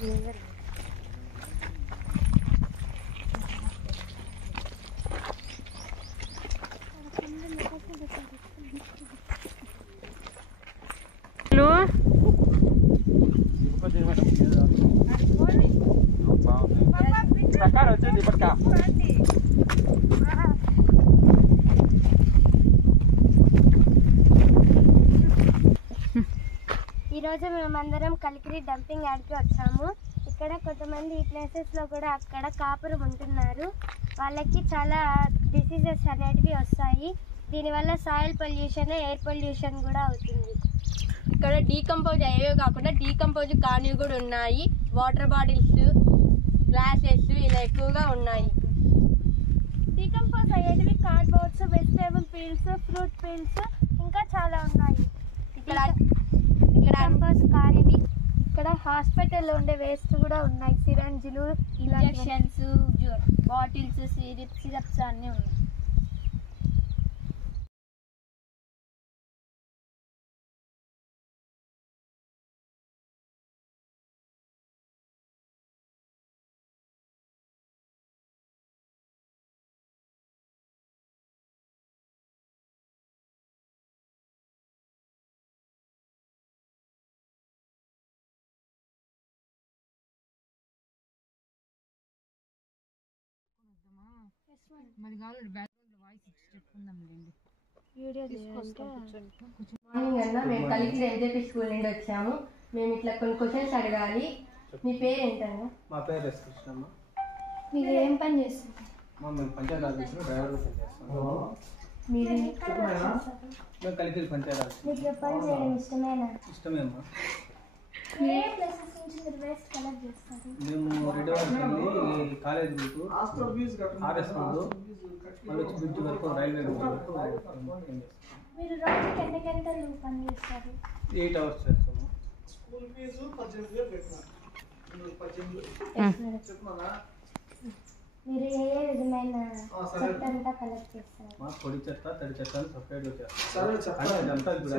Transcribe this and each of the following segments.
ఈరోజు మేమందరం కలికిరి డంపింగ్ యార్డ్కి వచ్చాము. ఇక్కడ కొంతమంది ఈ ప్లేసెస్లో కూడా అక్కడ కాపురం ఉంటున్నారు. వాళ్ళకి చాలా డిసీజెస్ అనేటివి వస్తాయి. దీనివల్ల సాయిల్ పొల్యూషన్, ఎయిర్ పొల్యూషన్ కూడా అవుతుంది. ఇక్కడ డీకంపోజ్ అయ్యేవి కాకుండా డీకంపోజ్ కానివి కూడా ఉన్నాయి. వాటర్ బాటిల్స్, గ్లాసెస్ ఇలా ఎక్కువగా ఉన్నాయి. డీకంపోజ్ అయ్యేటివి cardboards, vegetable peels, fruit peels ఇంకా చాలా ఉన్నాయి. ఇక్కడ డీకంపోజ్ కానివి ఇక్కడ హాస్పిటల్లో ఉండే వేస్ట్ కూడా ఉన్నాయి. సిరంజులు, ఇంజెక్షన్స్, బాటిల్స్, సిరప్స్ అన్నీ ఉన్నాయి. మార్నింగ్ అన్న మేము కలికిరి ఎన్జేపీ స్కూల్ నుండి వచ్చాము. మేము ఇట్లా కొన్ని క్వశ్చన్స్ అడగాలి. మీ పేరు ఏంటన్నా? మా పేరు ఎస్ కృష్ణమ్మ. మీరు ఏం పని చేస్తారు? మేము పంచాయతీ ఆఫీస్లో డ్రైవర్ పని చేస్తాము. మీరు మేము కలికిరి పంచాయతీ ఆఫీస్. మీకు పని చేయడం ఇష్టమేనా? ఇష్టమే అమ్మా. ఏ ప్లేసెస్ నుంచి మీరు వేస్ట్ కలెక్ట్ చేస్తారు? మేము రెడ్డివారికి వెళ్ళి కాలేజ్ రూటు, ఆర్ఎస్ రోడ్డు, మళ్ళీ వచ్చి బ్రిడ్జ్ వరకు, రైల్వే బ్రిడ్జ్ వరకు మీరు రోజుకి ఎన్ని గంటలు పని చేస్తారు? 8 hours చేస్తాము. మీరు ఏ విధమైన చెత్త అంతా కలెక్ట్ చేస్తారు? మా పొడి చెత్త, తడి చెత్త అని సపరేట్గా చేస్తాం. కానీ అదంతా ఇప్పుడు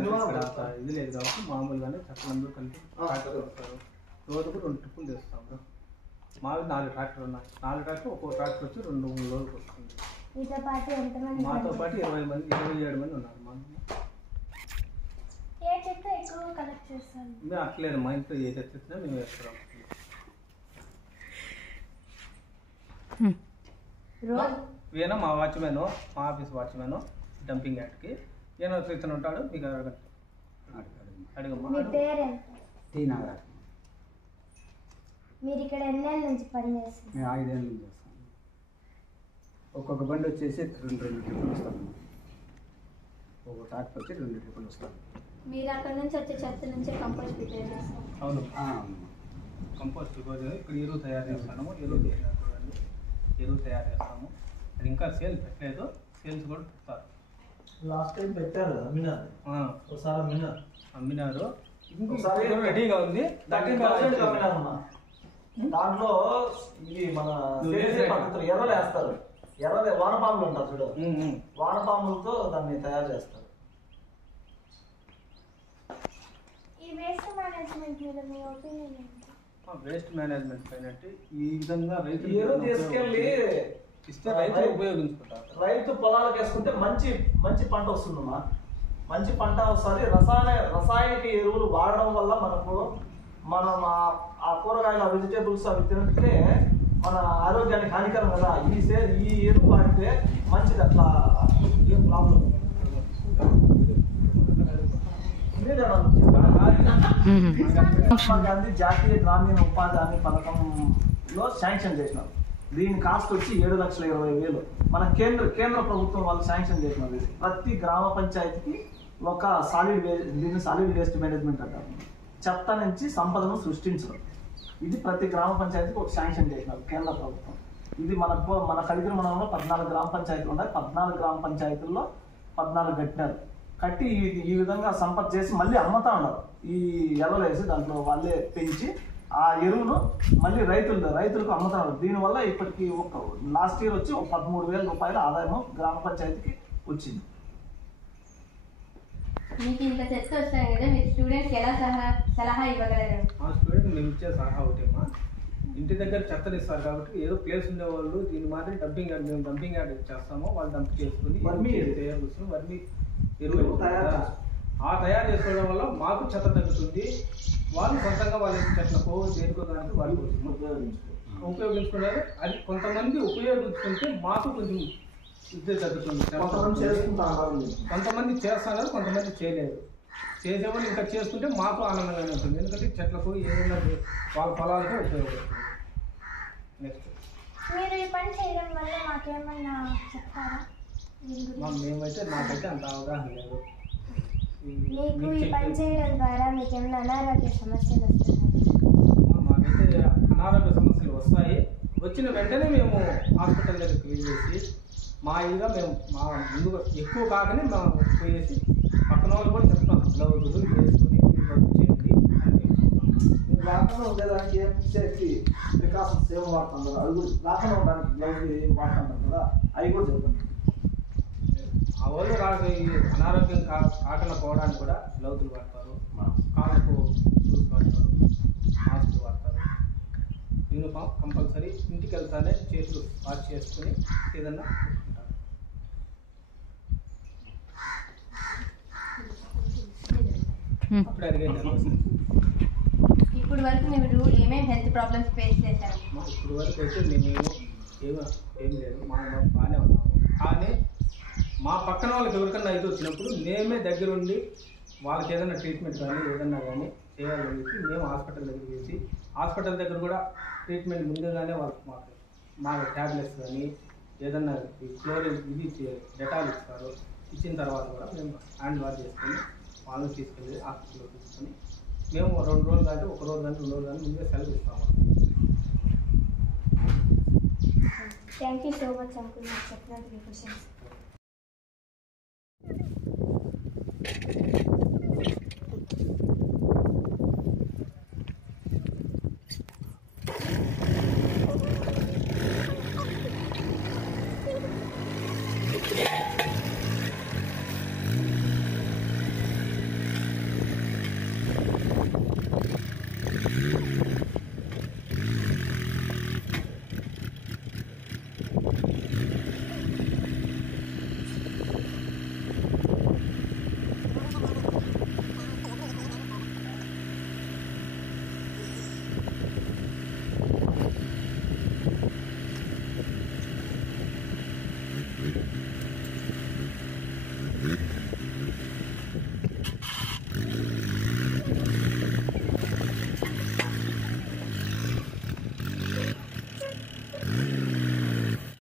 ఇది లేదు కాబట్టి మామూలుగానే చెత్తలందరూ కలిపి ట్రాక్టర్ వస్తారు. రోజుకు 2 ట్రిప్పులు చేస్తాము. మావి 4 ట్రాక్టర్లు ఉన్నాయి. 4 ట్రాక్టర్ ఒక్కో ట్రాక్టర్ వచ్చి 2-3 రోజులకు వస్తుంది. మీతో పాటు ఎంతమంది? మాతో పాటు 27 మంది ఉన్నారు. ఏ చెత్త ఎక్కువ కలెక్ట్ చేస్తారు? మేము అట్లేదు, మా ఇంట్లో ఏ చెత్త వచ్చినా మేము వేస్తున్నాం. ఈయన మా వాచ్మెన్, మా ఆఫీస్ వాచ్మెన్ డంపింగ్ యార్డ్కి. ఈయన ఇతను ఉంటాడు. మీకు అడగమ్మా. మీ పేరెంత? మీరు ఇక్కడ ఎన్నేళ్ళ నుంచి పని చేస్తారు? మేము 5 ఏళ్ళ నుంచి చేస్తాం. ఒక్కొక్క బండి వచ్చేసి 2 ట్రిప్పులు వస్తాము. ఒక్కొక్క ట్రాక్టర్ వచ్చి 2 ట్రిప్పులు వస్తాము. మీరు అక్కడ నుంచి వచ్చే చెత్త నుంచే కంపోస్ట్ ప్రిపేర్ చేస్తారు? అవును, కంపోస్ట్ ఇప్పుడు ఎరువు తయారు చేస్తాము. ఎరువు తయారు చేస్తాము. అది ఇంకా సేల్ పెట్టలేదు. సేల్స్ కూడా పెడతారు. లాస్ట్ టైం పెట్టారు కదా, అమ్మినారు. రెడీగా ఉంది. దాంట్లో ఇది మన పద్ధతులు ఎర్రలు వేస్తారు. ఎర్రలే వానపాములు ఉంటారు చూడు, వానపాములతో దాన్ని తయారు చేస్తారు. ఈ వేస్ట్ మేనేజ్మెంట్ మీద మీ ఒపీనియన్ ఏంటి? వేస్ట్ మేనేజ్మెంట్ పైన ఈ విధంగా రైతులు ఎరువు తీసుకెళ్ళి ఇస్తే రైతులు ఉపయోగించుకుంటారు. రైతు పొలాలకు వేసుకుంటే మంచి పంట వస్తుందమ్మా. మంచి పంట వస్తుంది. రసాయనిక ఎరువులు వాడడం వల్ల మనం ఆ కూరగాయల వెజిటేబుల్స్ అవి తింటే మన ఆరోగ్యానికి హానికరం కదా. ఈ ఎరువు వాడితే మంచిది. అట్లా ఏం ప్రాబ్లం. మహాత్మా గాంధీ జాతీయ గ్రామీణ ఉపాధి హామీ పథకంలో శాంక్షన్ చేసినారు. దీని కాస్ట్ వచ్చి 7,20,000. మన కేంద్ర ప్రభుత్వం వాళ్ళు శాంక్షన్ చేసినారు. ప్రతి గ్రామ పంచాయతీకి ఒక సాలిడ్ వేస్ట్ మేనేజ్మెంట్ అంటారు. చెత్త నుంచి సంపదను సృష్టించడం. ఇది ప్రతి గ్రామ పంచాయతీకి ఒక శాంక్షన్ చేసినారు కేంద్ర ప్రభుత్వం. ఇది మన కలికిరి మండలంలో 14 గ్రామ పంచాయతీలు ఉన్నాయి. 14 గ్రామ పంచాయతీల్లో 14 కట్టినారు. కట్టి ఈ విధంగా సంపద చేసి మళ్ళీ అమ్ముతా ఉన్నారు. ఈ ఎర్రలు వేసి దాంట్లో వాళ్ళే పెంచి ఆ ఎరువును మళ్ళీ రైతులకు అమ్ముతున్నారు. దీనివల్ల ఇప్పటికి లాస్ట్ ఇయర్ వచ్చి 13,000 రూపాయల ఆదాయం గ్రామ పంచాయతీకి వచ్చింది. మీకు ఇంత చెత్త వస్తాయి కదా, మీరు స్టూడెంట్స్కి ఎలా సలహా ఇవ్వగలరు? మా స్టూడెంట్ మేము ఇచ్చే సలహా ఒకటేమా, ఇంటి దగ్గర చెత్తలు ఇస్తారు కాబట్టి ఏదో ప్లేస్ ఉండేవాళ్ళు దీని మాదిరి డంపింగ్ యార్డ్, మేము డంపింగ్ యార్డ్ చేస్తామో వాళ్ళు డంప్ చేసుకుని వర్మీ ఎరువులు తయారు చేసుకోవడం వల్ల మాకు చెత్త తగ్గుతుంది. వాళ్ళు సొంతంగా వాళ్ళ చెట్లకు దేనికో దానికి వాళ్ళు ఉపయోగించుకున్నారు. అది కొంతమంది ఉపయోగించుకుంటే మాకు కొంచెం ఇది తగ్గుతుంది. కొంతమంది చేస్తున్నారు, కొంతమంది చేయలేదు. చేసేవాళ్ళు ఇంకా చేసుకుంటే మాకు ఆనందంగానే ఉంటుంది, ఎందుకంటే చెట్లకు ఏదైనా వాళ్ళ పొలాలకే ఉపయోగపడుతుంది. నెక్స్ట్ మీరు ఈ పని చేయడం వల్ల మాకేమన్నా చెప్తారా? మేమైతే నాకైతే అంత అవగాహన లేదు. మీకు ఈ పని చేయడం ద్వారా మీకు ఏమైనా అనారోగ్య సమస్యలు వస్తున్నాయి? మాకైతే అనారోగ్య సమస్యలు వస్తాయి. వచ్చిన వెంటనే మేము హాస్పిటల్ దగ్గరికి వెళ్ళేసి మా ఇదిగా మేము మా ముందుగా ఎక్కువ కాకనే మేము పోయేసి పక్కన వాళ్ళు కూడా చెప్తాం, గ్లౌజులు వేసుకొని చేయండి అని చెప్తాం. రాకుండా ఉండేదానికి ఏం చేసి ప్రికాషన్స్ ఏం వాడుతాం కదా, అవి కూడా రాకుండా ఉండడానికి గ్లౌజ్ వాడుతుంటాం కదా, అవి కూడా చెప్తాం. ఆ వాళ్ళు అనారోగ్యం కాకుండా పోవడానికి కూడా గ్లౌజులు వాడతారు, కాళ్ళకు షూస్ వాడతారు, మాస్కులు వాడతారు. Uniform compulsory. ఇంటికి వెళ్తానే చేతులు వాష్ చేసుకుని ఏదన్నా పెట్టుకుంటారు. అప్పుడే అడిగేది. ఇప్పుడు వరకు మీరు ఏమేమి హెల్త్ ప్రాబ్లమ్స్ ఫేస్ చేశారు? ఇప్పుడు వరకు అయితే మేము ఏం లేదు, మా బాగానే ఉన్నాము. కానీ మా పక్కన వాళ్ళకి ఎవరికన్నా ఇది వచ్చినప్పుడు మేమే దగ్గరుండి వాళ్ళకి ఏదైనా ట్రీట్మెంట్ కానీ ఏదన్నా కానీ చేయాలని చెప్పి మేము హాస్పిటల్ దగ్గరికి వేసి హాస్పిటల్ దగ్గర కూడా ట్రీట్మెంట్ ముందుగానే వాళ్ళకి మా ట్యాబ్లెట్స్ కానీ ఏదన్నా క్లోరిన్ ఇది డెటాల్ ఇస్తారు. ఇచ్చిన తర్వాత కూడా మేము హ్యాండ్ వాష్ చేసుకొని వాళ్ళని తీసుకెళ్ళి హాస్పిటల్లో తీసుకొని మేము 2 రోజులు కానీ 1 రోజు కానీ 2 రోజులు కానీ ముందే సెలవు ఇస్తాము. Thank you so much uncle, చెప్పినందుకు క్వశ్చన్స్.